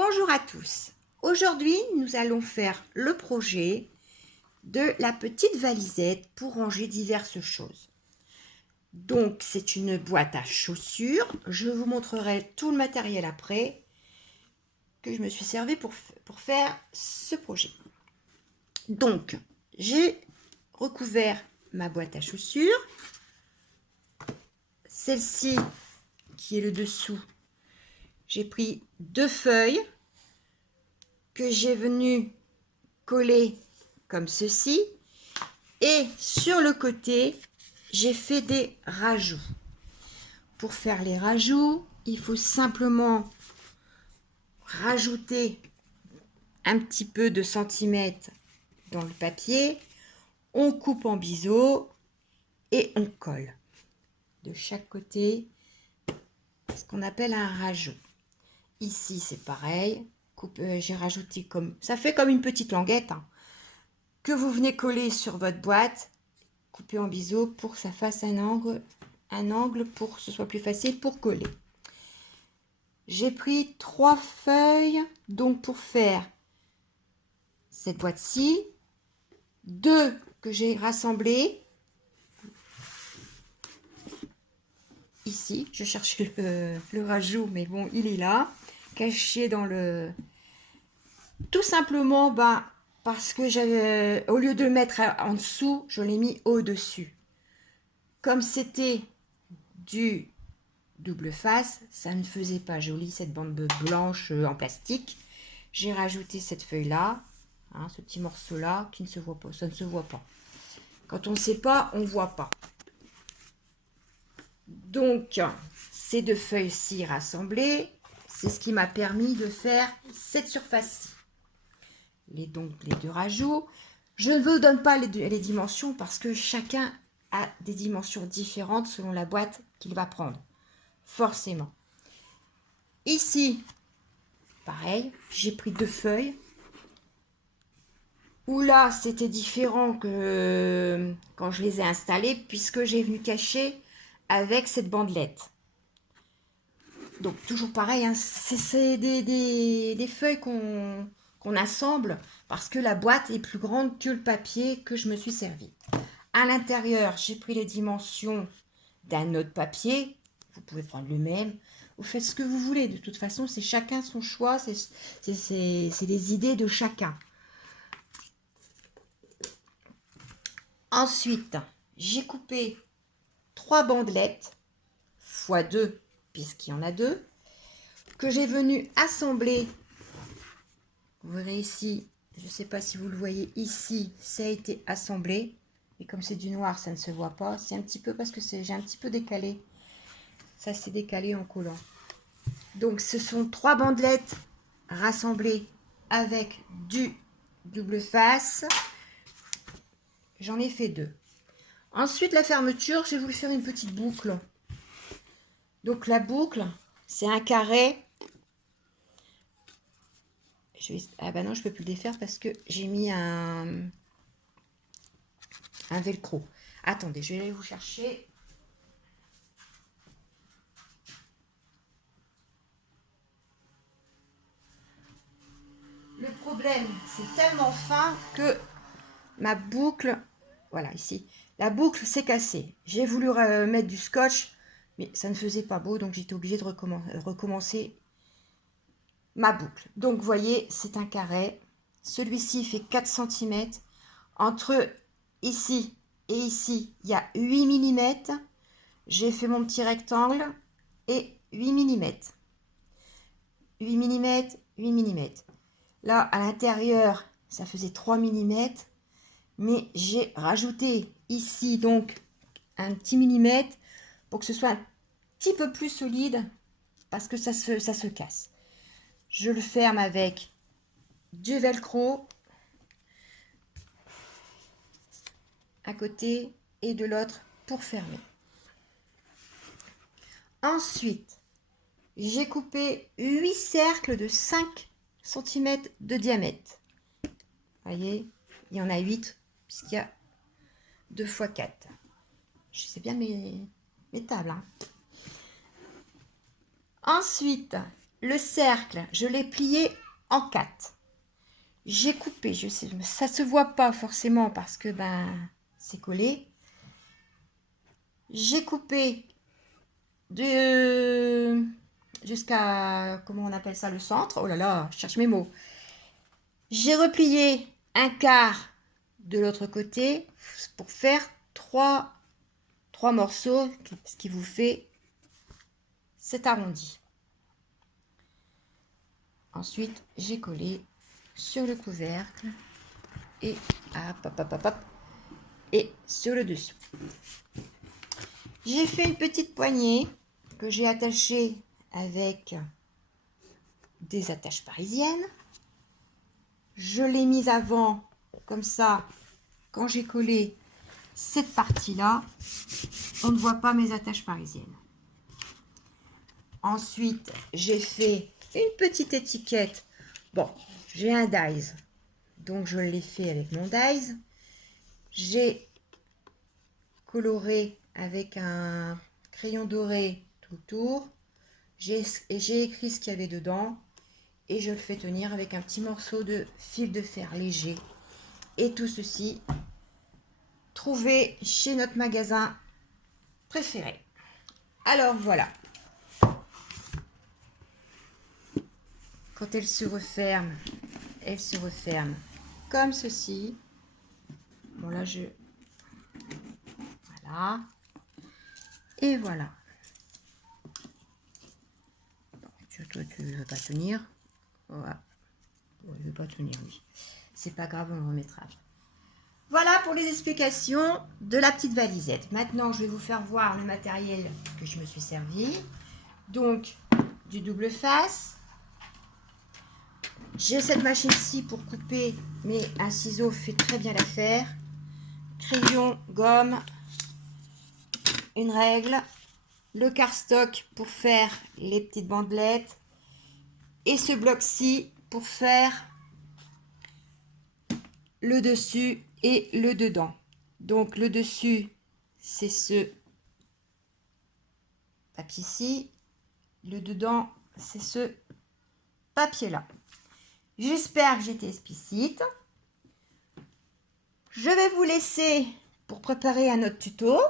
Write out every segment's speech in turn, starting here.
Bonjour à tous. Aujourd'hui, nous allons faire le projet de la petite valisette pour ranger diverses choses. Donc, c'est une boîte à chaussures. Je vous montrerai tout le matériel après que je me suis servi pour faire ce projet. Donc, j'ai recouvert ma boîte à chaussures. Celle-ci, qui est le dessous, j'ai pris 2 feuilles que j'ai venu coller comme ceci, et sur le côté j'ai fait des rajouts. Pour faire les rajouts, il faut simplement rajouter un petit peu de centimètres dans le papier, on coupe en biseau et on colle de chaque côté ce qu'on appelle un rajout. Ici c'est pareil, j'ai rajouté comme ça, fait comme une petite languette que vous venez coller sur votre boîte, couper en biseau pour que ça fasse un angle pour que ce soit plus facile pour coller. J'ai pris 3 feuilles donc pour faire cette boîte-ci, 2 que j'ai rassemblées ici. Je cherchais le rajout, mais bon, il est là, caché dans le... Tout simplement, parce que j'avais, au lieu de le mettre en dessous, je l'ai mis au-dessus. Comme c'était du double face, ça ne faisait pas joli cette bande blanche en plastique. J'ai rajouté cette feuille là, ce petit morceau là qui ne se voit pas, ça ne se voit pas. Quand on ne sait pas, on ne voit pas. Donc ces 2 feuilles-ci rassemblées, c'est ce qui m'a permis de faire cette surface-ci. Donc les 2 rajouts. Je ne vous donne pas les dimensions parce que chacun a des dimensions différentes selon la boîte qu'il va prendre. Forcément. Ici, pareil, j'ai pris 2 feuilles. Où là, c'était différent que quand je les ai installées, puisque j'ai venu cacher avec cette bandelette. Donc, toujours pareil, c'est des feuilles qu'on assemble parce que la boîte est plus grande que le papier que je me suis servi. À l'intérieur, j'ai pris les dimensions d'un autre papier. Vous pouvez prendre le même. Vous faites ce que vous voulez. De toute façon, c'est chacun son choix. C'est les idées de chacun. Ensuite, j'ai coupé 3 bandelettes x 2, puisqu'il y en a 2, que j'ai venu assembler. Vous verrez ici, je ne sais pas si vous le voyez ici, ça a été assemblé. Et comme c'est du noir, ça ne se voit pas. C'est un petit peu parce que j'ai un petit peu décalé. Ça s'est décalé en collant. Donc, ce sont 3 bandelettes rassemblées avec du double face. J'en ai fait 2. Ensuite, la fermeture, j'ai voulu faire une petite boucle. Donc, la boucle, c'est un carré. Ah bah non, je ne peux plus le défaire parce que j'ai mis un velcro. Attendez, je vais aller vous chercher. Le problème, c'est tellement fin que ma boucle, voilà ici, la boucle s'est cassée. J'ai voulu mettre du scotch, mais ça ne faisait pas beau, donc j'étais obligée de recommencer ma boucle. Donc, vous voyez, c'est un carré. Celui-ci fait 4 cm. Entre ici et ici, il y a 8 mm. J'ai fait mon petit rectangle et 8 mm. 8 mm, 8 mm. Là, à l'intérieur, ça faisait 3 mm. Mais j'ai rajouté ici, donc, un petit millimètre pour que ce soit un petit peu plus solide parce que ça se casse. Je le ferme avec du velcro à côté et de l'autre pour fermer. Ensuite, j'ai coupé 8 cercles de 5 cm de diamètre. Vous voyez, il y en a 8 puisqu'il y a 2 x 4. Je sais bien mes tables. Ensuite, Le cercle, je l'ai plié en 4. J'ai coupé, je sais, ça se voit pas forcément parce que ben c'est collé. J'ai coupé de jusqu'à, comment on appelle ça, le centre. Oh là là, je cherche mes mots. J'ai replié un quart de l'autre côté pour faire trois morceaux, ce qui vous fait cet arrondi. Ensuite, j'ai collé sur le couvercle et et sur le dessous. J'ai fait une petite poignée que j'ai attachée avec des attaches parisiennes. Je l'ai mise avant, comme ça, quand j'ai collé cette partie-là, on ne voit pas mes attaches parisiennes. Ensuite, j'ai fait une petite étiquette. Bon, j'ai un dies, donc je l'ai fait avec mon dies. J'ai coloré avec un crayon doré tout le tour. J'ai écrit ce qu'il y avait dedans et je le fais tenir avec un petit morceau de fil de fer léger. Et tout ceci, trouvé chez notre magasin préféré. Alors voilà. Quand elle se referme comme ceci. Bon là voilà. Et voilà. Toi, tu ne veux pas tenir. Voilà. Bon, il ne veut pas tenir, oui. C'est pas grave, on le remettra. Voilà pour les explications de la petite valisette. Maintenant, je vais vous faire voir le matériel que je me suis servi. Donc, du double face. J'ai cette machine-ci pour couper, mais un ciseau fait très bien l'affaire. Crayon, gomme, une règle, le cardstock pour faire les petites bandelettes et ce bloc-ci pour faire le dessus et le dedans. Donc le dessus, c'est ce papier-ci, le dedans, c'est ce papier-là. J'espère que j'étais explicite. Je vais vous laisser pour préparer un autre tuto,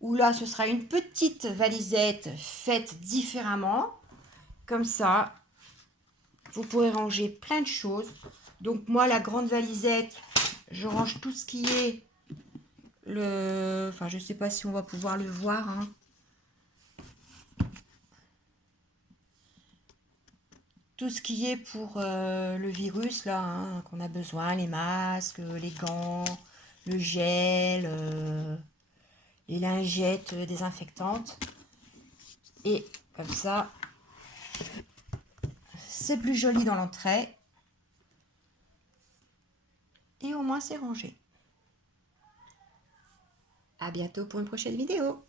où là, ce sera une petite valisette faite différemment. Comme ça, vous pourrez ranger plein de choses. Donc moi, la grande valisette, je range tout ce qui est le... Enfin, je ne sais pas si on va pouvoir le voir, hein. Tout ce qui est pour le virus, là, hein, qu'on a besoin, les masques, les gants, le gel, les lingettes désinfectantes. Et comme ça, c'est plus joli dans l'entrée. Et au moins, c'est rangé. À bientôt pour une prochaine vidéo.